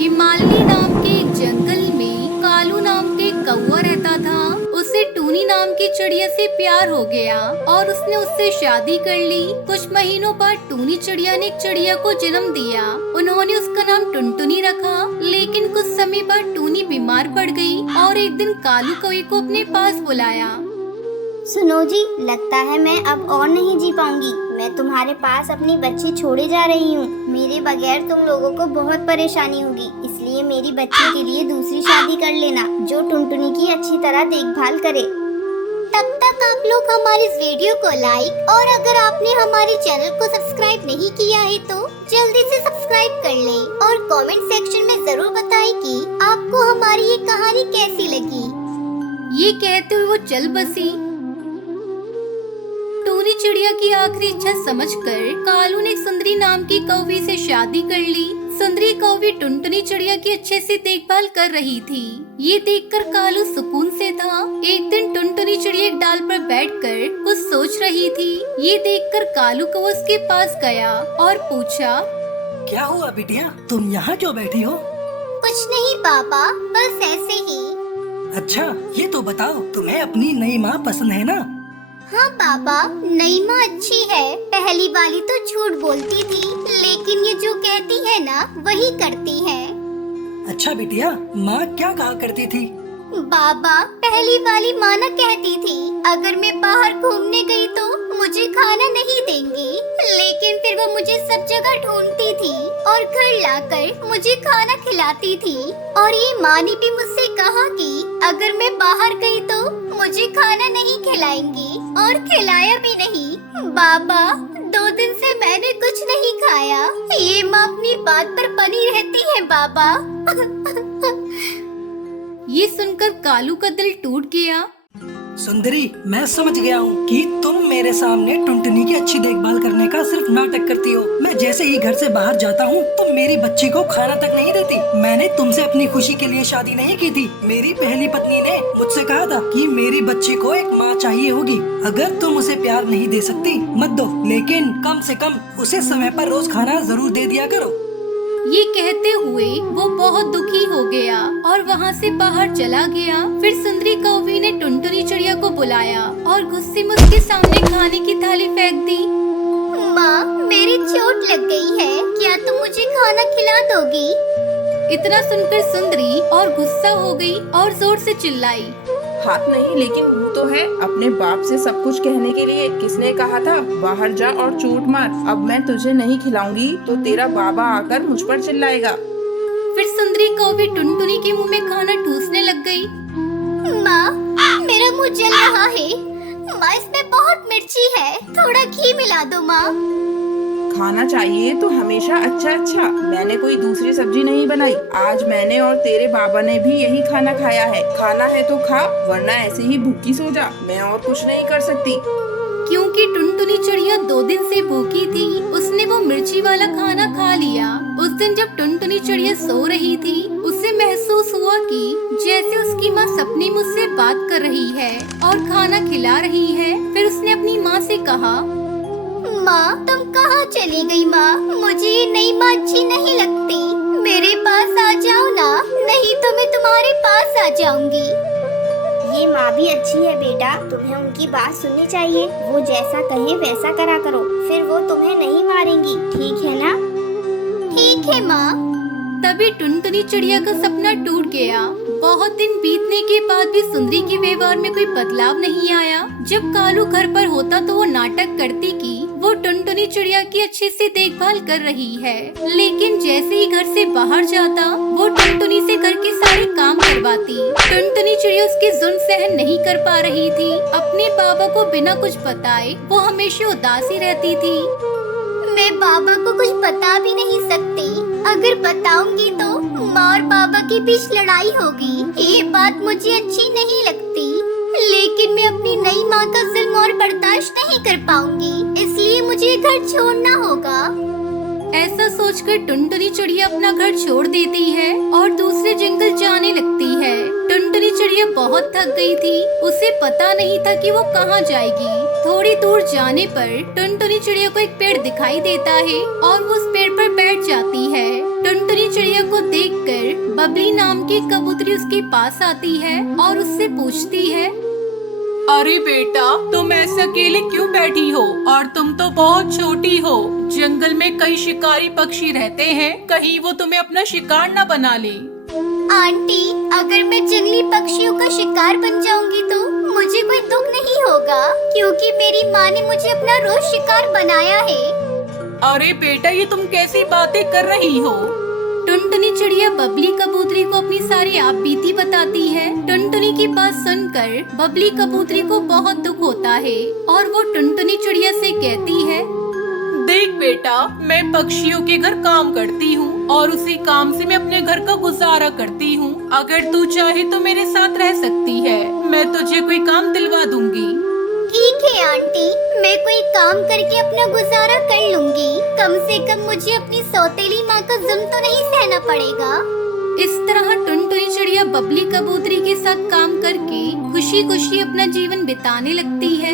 हिमालय नाम के एक जंगल में कालू नाम के एक कौवा रहता था। उसे टूनी नाम की चिड़िया से प्यार हो गया और उसने उससे शादी कर ली। कुछ महीनों बाद टूनी चिड़िया ने एक चिड़िया को जन्म दिया। उन्होंने उसका नाम टुनटुनी रखा। लेकिन कुछ समय बाद टूनी बीमार पड़ गई और एक दिन कालू कौवे को अपने पास बुलाया। सुनो जी, लगता है मैं अब और नहीं जी पाऊंगी। मैं तुम्हारे पास अपनी बच्ची छोड़े जा रही हूँ। मेरे बगैर तुम लोगों को बहुत परेशानी होगी, इसलिए मेरी बच्ची के लिए दूसरी शादी कर लेना जो टुनटुनी की अच्छी तरह देखभाल करे। तब तक आप लोग हमारे इस वीडियो को लाइक और अगर आपने हमारे चैनल को सब्सक्राइब नहीं किया है तो जल्दी से सब्सक्राइब कर लें और कमेंट सेक्शन में जरूर बताएं कि आपको हमारी ये कहानी कैसी लगी। ये कहते हुए वो चल बसी। टूनी चिड़िया की आखिरी इच्छा समझकर कालू ने सुंदरी नाम की कौवी से शादी कर ली। सुंदरी कौवी टुनटुनी चिड़िया की अच्छे से देखभाल कर रही थी। ये देखकर कालू सुकून से था। एक दिन टुनटुनी चिड़िया एक डाल पर बैठकर कुछ सोच रही थी। ये देखकर कालू को उसके पास गया और पूछा, क्या हुआ बिटिया, तुम यहाँ क्यों बैठी हो? कुछ नहीं पापा, बस ऐसे ही। अच्छा, ये तो बताओ तुम्हें अपनी नई माँ पसंद है ना? हाँ पापा, नई माँ अच्छी है। पहली वाली तो झूठ बोलती थी, लेकिन ये जो कहती है ना वही करती है। अच्छा बिटिया, माँ क्या कहा करती थी? बाबा, पहली वाली माँ ना कहती थी अगर मैं बाहर घूमने गई तो मुझे खाना नहीं देंगी, लेकिन फिर वो मुझे सब जगह ढूंढती थी और घर लाकर मुझे खाना खिलाती थी। और ये माँ ने भी मुझसे कहा कि अगर मैं बाहर गई तो मुझे खाना नहीं खिलाएंगी और खिलाया भी नहीं। बाबा, 2 दिन से मैंने कुछ नहीं खाया। ये माँ अपनी बात पर बनी रहती है बाबा। ये सुनकर कालू का दिल टूट गया। सुंदरी, मैं समझ गया हूँ कि तुम मेरे सामने टुनटुनी की अच्छी देखभाल करने का सिर्फ नाटक करती हो। मैं जैसे ही घर से बाहर जाता हूँ तुम मेरी बच्ची को खाना तक नहीं देती। मैंने तुमसे अपनी खुशी के लिए शादी नहीं की थी। मेरी पहली पत्नी ने मुझसे कहा था कि मेरी बच्ची को एक माँ चाहिए होगी। अगर तुम उसे प्यार नहीं दे सकती मत दो, लेकिन कम से कम उसे समय पर रोज खाना जरूर दे दिया करो। ये कहते हुए वो बहुत दुखी हो गया और वहाँ से बाहर चला गया। फिर सुंदरी कौवी ने टुनटुनी चिड़िया को बुलाया और गुस्से में उसके सामने खाने की थाली फेंक दी। माँ, मेरी चोट लग गई है, क्या तुम मुझे खाना खिला दोगी? इतना सुनकर सुंदरी और गुस्सा हो गई और जोर से चिल्लाई, हाथ नहीं लेकिन मुंह तो है। अपने बाप से सब कुछ कहने के लिए किसने कहा था बाहर जा और चोट मार। अब मैं तुझे नहीं खिलाऊंगी तो तेरा बाबा आकर मुझ पर चिल्लाएगा। फिर सुंदरी कौवी टुनटुनी के मुंह में खाना ठूसने लग गई। माँ, मेरा मुंह जल रहा है। माँ, इसमें बहुत मिर्ची है, थोड़ा घी मिला दो माँ। खाना चाहिए तो हमेशा अच्छा अच्छा। मैंने कोई दूसरी सब्जी नहीं बनाई। आज मैंने और तेरे बाबा ने भी यही खाना खाया है। खाना है तो खा, वरना ऐसे ही भूखी सो जा। मैं और कुछ नहीं कर सकती। क्योंकि टुनटुनी चिड़िया 2 दिन से भूखी थी, उसने वो मिर्ची वाला खाना खा लिया। उस दिन जब टुनटुनी चिड़िया सो रही थी, उसे महसूस हुआ कि जैसे उसकी माँ सपने में उससे बात कर रही है और खाना खिला रही है। फिर उसने अपनी माँ से कहा, माँ, तुम कहाँ चली गई माँ? मुझे ये नई माँ अच्छी नहीं लगती। मेरे पास आ जाओ ना, नहीं तो मैं तुम्हारे पास आ जाऊंगी। ये माँ भी अच्छी है बेटा, तुम्हें उनकी बात सुननी चाहिए। वो जैसा कहे वैसा करा करो, फिर वो तुम्हें नहीं मारेंगी, ठीक है ना? ठीक है माँ। तभी टुनटुनी चिड़िया का सपना टूट गया। बहुत दिन बीतने के बाद भी सुंदरी के व्यवहार में कोई बदलाव नहीं आया। जब कालू घर पर होता तो वो नाटक करती कि वो टुनटुनी चिड़िया की अच्छे से देखभाल कर रही है, लेकिन जैसे ही घर से बाहर जाता वो टुनटुनी से घर के सारे काम करवाती। टुनटुनी चिड़िया उसके जुल्म सहन नहीं कर पा रही थी। अपने बाबा को बिना कुछ बताए वो हमेशा उदासी रहती थी। मैं बाबा को कुछ बता भी नहीं सकती। अगर बताऊंगी तो माँ और बाबा के बीच लड़ाई होगी। ये बात मुझे अच्छी नहीं लगती, लेकिन मैं अपनी नई माँ का जुल्म और बर्दाश्त नहीं कर पाऊंगी, इसलिए मुझे घर छोड़ना होगा। ऐसा सोचकर टुनटुनी चिड़िया अपना घर छोड़ देती है और दूसरे जंगल जाने लगती है। टुनटुनी चिड़िया बहुत थक गई थी, उसे पता नहीं था कि वो कहाँ जाएगी। थोड़ी दूर जाने पर टुनटुनी चिड़िया को एक पेड़ दिखाई देता है और वो उस पेड़ पर बैठ जाती है। टुनटुनी चिड़िया को देखकर बबली नाम की कबूतरी उसके पास आती है और उससे पूछती है, अरे बेटा, तुम ऐसे अकेले क्यों बैठी हो? और तुम तो बहुत छोटी हो। जंगल में कई शिकारी पक्षी रहते हैं, कहीं वो तुम्हें अपना शिकार न बना ले। आंटी, अगर मैं जंगली पक्षियों का शिकार बन जाऊंगी तो मुझे कोई दुख नहीं होगा, क्योंकि मेरी माँ ने मुझे अपना रोज शिकार बनाया है। अरे बेटा, ये तुम कैसी बातें कर रही हो? टुनटुनी चिड़िया बबली कबूतरी को अपनी सारी आप बीती बताती है। टुनटुनी की बात सुनकर बबली कबूतरी को बहुत दुख होता है और वो टुनटुनी चिड़िया से कहती है, देख बेटा, मैं पक्षियों के घर काम करती हूँ और उसी काम से मैं अपने घर का गुजारा करती हूँ। अगर तू चाहे तो मेरे साथ रह सकती है, मैं तुझे कोई काम दिलवा दूंगी। ठीक है आंटी, मैं कोई काम करके अपना गुजारा कर लूंगी। कम से कम मुझे अपनी सौतेली माँ का जुल्म तो नहीं सहना पड़ेगा। इस तरह टुनटुनी चिड़िया बबली कबूतरी के साथ काम करके खुशी खुशी अपना जीवन बिताने लगती है।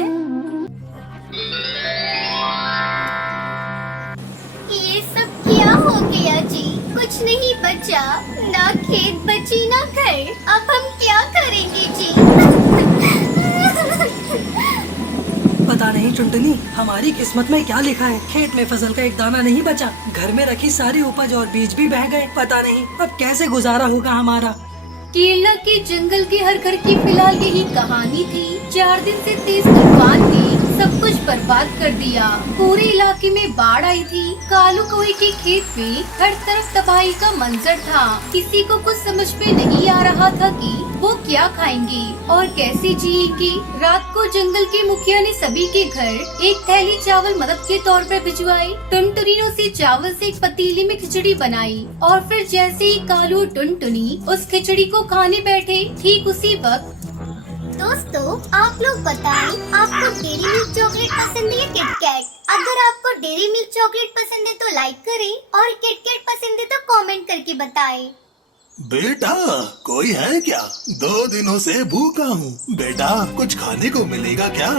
ये सब क्या हो गया जी? कुछ नहीं बचा, ना खेत बची ना घर। अब हम क्या करेंगे जी? पता नहीं टुनटुनी, हमारी किस्मत में क्या लिखा है। खेत में फसल का एक दाना नहीं बचा, घर में रखी सारी उपज और बीज भी बह गए। पता नहीं अब कैसे गुजारा होगा हमारा। केरला के जंगल के हर घर की फिलहाल यही कहानी थी। 4 दिन से तेज तूफान ने सब कुछ बर्बाद कर दिया। पूरे इलाके में बाढ़ आई थी। कालू कौवे के खेत में हर तरफ तबाही का मंजर था। किसी को कुछ समझ में नहीं आ रहा था कि वो क्या खाएंगे और कैसे जिएंगे। रात को जंगल के मुखिया ने सभी के घर एक थैली चावल मदद के तौर पर भिजवाई। टुनटुनी ने उसी चावल से एक पतीली में खिचड़ी बनाई और फिर जैसे ही कालू और टुनटुनी उस खिचड़ी को खाने बैठे, ठीक उसी वक्त दोस्तों, आप लोग बताएं, आपको डेरी मिल्क चॉकलेट पसंद है या किटकैट? अगर आपको डेरी मिल्क चॉकलेट पसंद है तो लाइक करें और किटकैट पसंद है तो कमेंट करके बताएं। बेटा, कोई है क्या? 2 दिनों से भूखा हूँ। बेटा, कुछ खाने को मिलेगा क्या?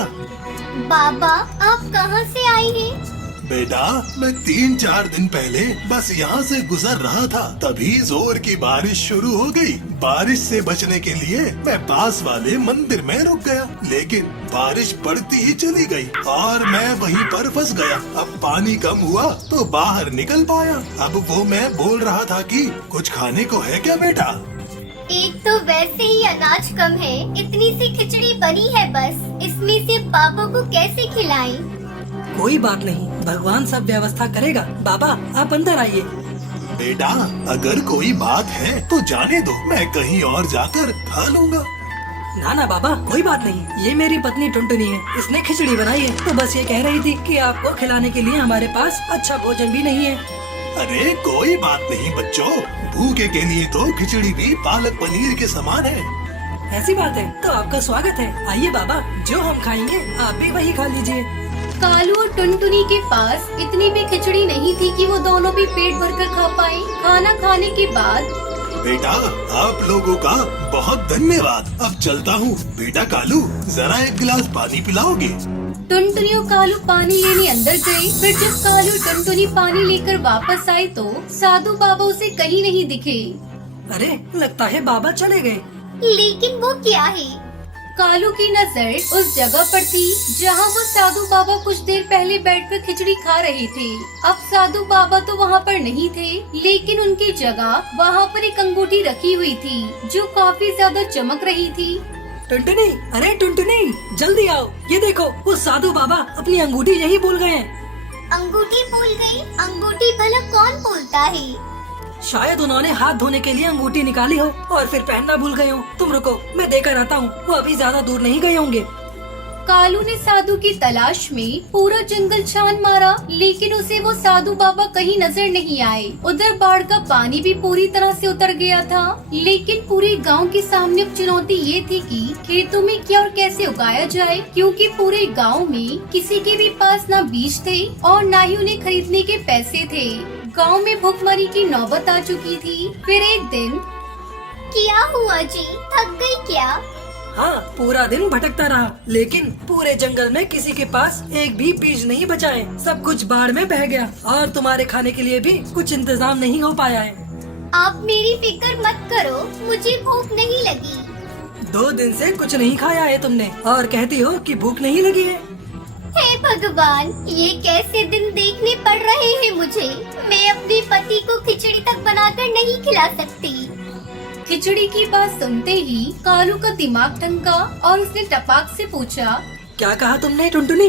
बाबा, आप कहाँ से आए हैं? बेटा, मैं 3-4 दिन पहले बस यहाँ से गुजर रहा था, तभी जोर की बारिश शुरू हो गई। बारिश से बचने के लिए मैं पास वाले मंदिर में रुक गया, लेकिन बारिश बढ़ती ही चली गई और मैं वहीं पर फंस गया। अब पानी कम हुआ तो बाहर निकल पाया। अब वो मैं बोल रहा था कि कुछ खाने को है क्या बेटा? एक तो वैसे ही अनाज कम है, इतनी सी खिचड़ी बनी है बस, इसमें से पापा को कैसे खिलाएं? कोई बात नहीं, भगवान सब व्यवस्था करेगा। बाबा, आप अंदर आइए। बेटा, अगर कोई बात है तो जाने दो, मैं कहीं और जाकर खा लूँगा। ना ना बाबा, कोई बात नहीं। ये मेरी पत्नी टुनटुनी है, इसने खिचड़ी बनाई है। तो बस ये कह रही थी कि आपको खिलाने के लिए हमारे पास अच्छा भोजन भी नहीं है। अरे कोई बात नहीं बच्चों, भूखे के लिए तो खिचड़ी भी पालक पनीर के समान है। ऐसी बात है तो आपका स्वागत है। आइए बाबा, जो हम खाएंगे आप भी वही खा लीजिए। कालू और टुनटुनी के पास इतनी भी खिचड़ी नहीं थी कि वो दोनों भी पेट भरकर खा पाए। खाना खाने के बाद बेटा, आप लोगों का बहुत धन्यवाद। अब चलता हूँ। बेटा कालू, जरा एक गिलास पानी पिलाओगे? टुनटुनी और कालू पानी लेने अंदर गए। फिर जब कालू और टुनटुनी पानी लेकर वापस आए तो साधु बाबा उसे कहीं नहीं दिखे। अरे, लगता है बाबा चले गए। लेकिन वो क्या है? कालू की नजर उस जगह पर थी जहां वो साधु बाबा कुछ देर पहले बैठकर खिचड़ी खा रहे थे। अब साधु बाबा तो वहां पर नहीं थे, लेकिन उनकी जगह वहां पर एक अंगूठी रखी हुई थी जो काफी ज्यादा चमक रही थी। टुनटुनी, अरे टुनटुनी, जल्दी आओ। ये देखो, वो साधु बाबा अपनी अंगूठी यहीं भूल गए हैं। अंगूठी भूल गई? अंगूठी भला कौन भूलता है? शायद उन्होंने हाथ धोने के लिए अंगूठी निकाली हो और फिर पहनना भूल गए हो। तुम रुको, मैं देकर आता हूँ। वो अभी ज्यादा दूर नहीं गए होंगे। कालू ने साधु की तलाश में पूरा जंगल छान मारा, लेकिन उसे वो साधु बाबा कहीं नजर नहीं आए। उधर बाढ़ का पानी भी पूरी तरह से उतर गया था। लेकिन पूरे गांव के सामने अब चुनौती ये थी कि खेतों में क्या और कैसे उगाया जाए, क्योंकि पूरे गांव में किसी के भी पास ना बीज थे और ना ही उन्हें खरीदने के पैसे थे। गांव में भूखमरी की नौबत आ चुकी थी। फिर एक दिन क्या हुआ जी? थक गई क्या? हाँ, पूरा दिन भटकता रहा, लेकिन पूरे जंगल में किसी के पास एक भी बीज नहीं बचा है। सब कुछ बाढ़ में बह गया और तुम्हारे खाने के लिए भी कुछ इंतजाम नहीं हो पाया है। आप मेरी फिक्र मत करो, मुझे भूख नहीं लगी। 2 दिन से कुछ नहीं खाया है तुमने और कहती हो कि भूख नहीं लगी है। हे भगवान, ये कैसे दिन देखने पड़ रहे हैं मुझे। मैं अपने पति को खिचड़ी तक बनाकर नहीं खिला सकती। खिचड़ी की बात सुनते ही कालू का दिमाग ठनका और उसने टपाक से पूछा, क्या कहा तुमने टुनटुनी?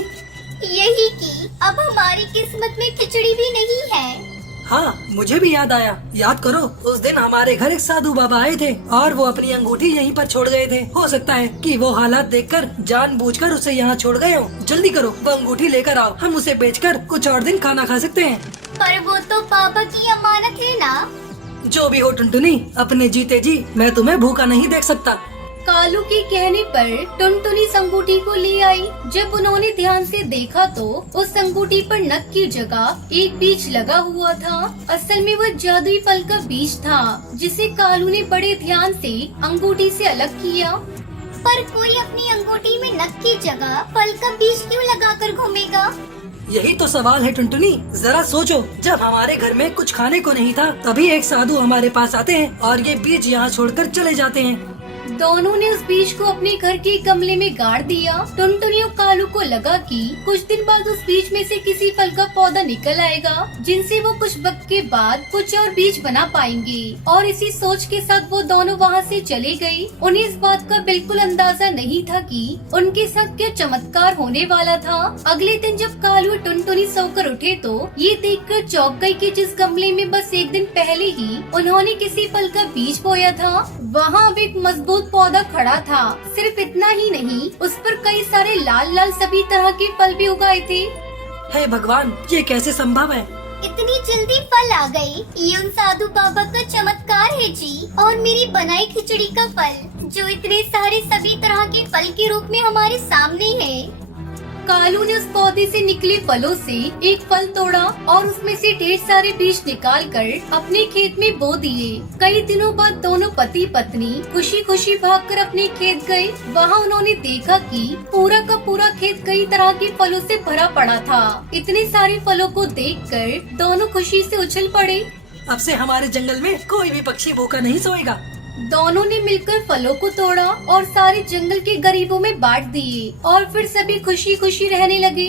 यही कि अब हमारी किस्मत में खिचड़ी भी नहीं है। हाँ, मुझे भी याद आया। याद करो, उस दिन हमारे घर एक साधु बाबा आए थे और वो अपनी अंगूठी यहीं पर छोड़ गए थे। हो सकता है कि वो हालात देखकर जानबूझकर उसे यहाँ छोड़ गए हो। जल्दी करो, वो अंगूठी लेकर आओ, हम उसे बेचकर कुछ और दिन खाना खा सकते हैं। पर वो तो पापा की अमानत है ना। जो भी हो टुनटुनी, अपने जीते जी मैं तुम्हें भूखा नहीं देख सकता। कालू के कहने पर टुनटुनी अंगूठी को ले आई। जब उन्होंने ध्यान से देखा तो उस अंगूठी पर नख की जगह एक बीज लगा हुआ था। असल में वह जादुई फल का बीज था, जिसे कालू ने बड़े ध्यान से अंगूठी से अलग किया। पर कोई अपनी अंगूठी में नख की जगह फल का बीज क्यों लगाकर घूमेगा? यही तो सवाल है टुनटुनी। जरा सोचो, जब हमारे घर में कुछ खाने को नहीं था, तभी एक साधु हमारे पास आते हैं और ये बीज यहाँ छोड़कर चले जाते हैं। दोनों ने उस बीज को अपने घर के गमले में गाड़ दिया। टुनटुनी और कालू को लगा कि कुछ दिन बाद उस बीज में से किसी फल का पौधा निकल आएगा, जिनसे वो कुछ वक्त के बाद कुछ और बीज बना पाएंगे। और इसी सोच के साथ वो दोनों वहाँ से चले गए। उन्हें इस बात का बिल्कुल अंदाजा नहीं था कि उनके साथ क्या चमत्कार होने वाला था। अगले दिन जब कालू और टुनटुनी सोकर उठे तो ये देखकर चौंक गए कि जिस गमले में बस एक दिन पहले ही उन्होंने किसी फल का बीज बोया था, वहाँ अब एक मजबूत पौधा खड़ा था। सिर्फ इतना ही नहीं, उस पर कई सारे लाल लाल सभी तरह के फल भी उगाए थे। हे भगवान, ये कैसे संभव है? इतनी जल्दी फल आ गए। ये उन साधु बाबा का चमत्कार है जी। और मेरी बनाई खिचड़ी का फल, जो इतने सारे सभी तरह के फल के रूप में हमारे सामने है। कालू ने उस पौधे से निकले फलों से एक फल तोड़ा और उसमें से ढेर सारे बीज निकालकर अपने खेत में बो दिए। कई दिनों बाद दोनों पति पत्नी खुशी खुशी भागकर अपने खेत गए। वहाँ उन्होंने देखा कि पूरा का पूरा खेत कई तरह के फलों से भरा पड़ा था। इतने सारे फलों को देखकर दोनों खुशी से उछल पड़े। अब से हमारे जंगल में कोई भी पक्षी भूखा नहीं सोएगा। दोनों ने मिलकर फलों को तोड़ा और सारे जंगल के गरीबों में बांट दिए और फिर सभी खुशी खुशी रहने लगे।